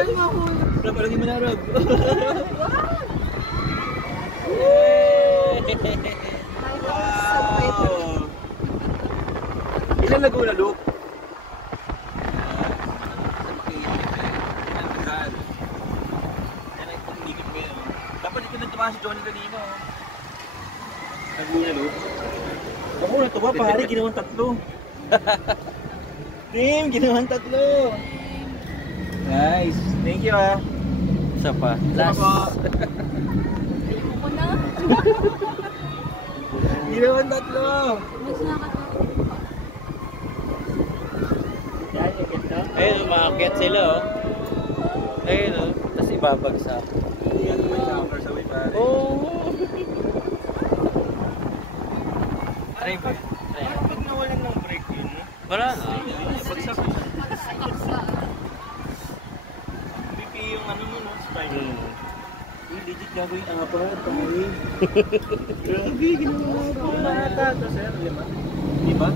Ayaw mahulog. Napalagin mo na, Rob. Wow! Ilan Laguna, Luke? Dapat ito nagtumahan si Johnny kanina. Laguna, Luke. Ako natuwa, pare, ginawang tatlo. Team, ginawang tatlo. Nice. Thank you, ah. Isa pa. Last. Ako na. Ginawang tatlo. Mas nakatawa. Yan, yung ganda. Ayun, umakit sila, oh. Ayun, oh. Tapos ibabagsak. Yan, may shower sa way, pare. Oh! Try ba? Try. Pag nawalan ng break yun, no? Wala na. Bagsak yun. BP yung ano mo, no? Spine. Legit gagawin ang apat, pangawin. Grabe, ginawa ko. Mahata ito, sir. Lima. Diba?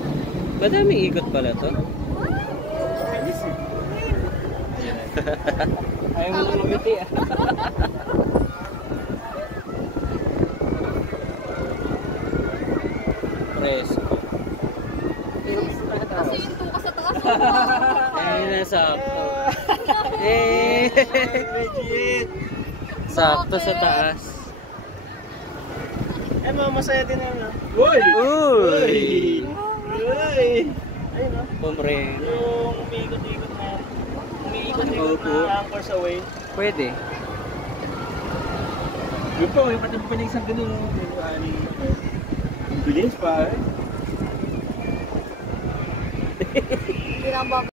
Madaming ikot pala to. Finish eh. Ayaw mo lang lumiti, ah. Presko. Kasi yung tuka sa taas. Ayun na, sakto. Eh! Legit. Sakto sa taas. Eh, masaya din ano. Uy! Uy! Uy! Ayun no? Pomre. Yung umiikot-ikot na. Umiikot-ikot na anchor sa way. Pwede. Yun po, may pati pa isang ganun. Ang bilis pa eh. Hindi na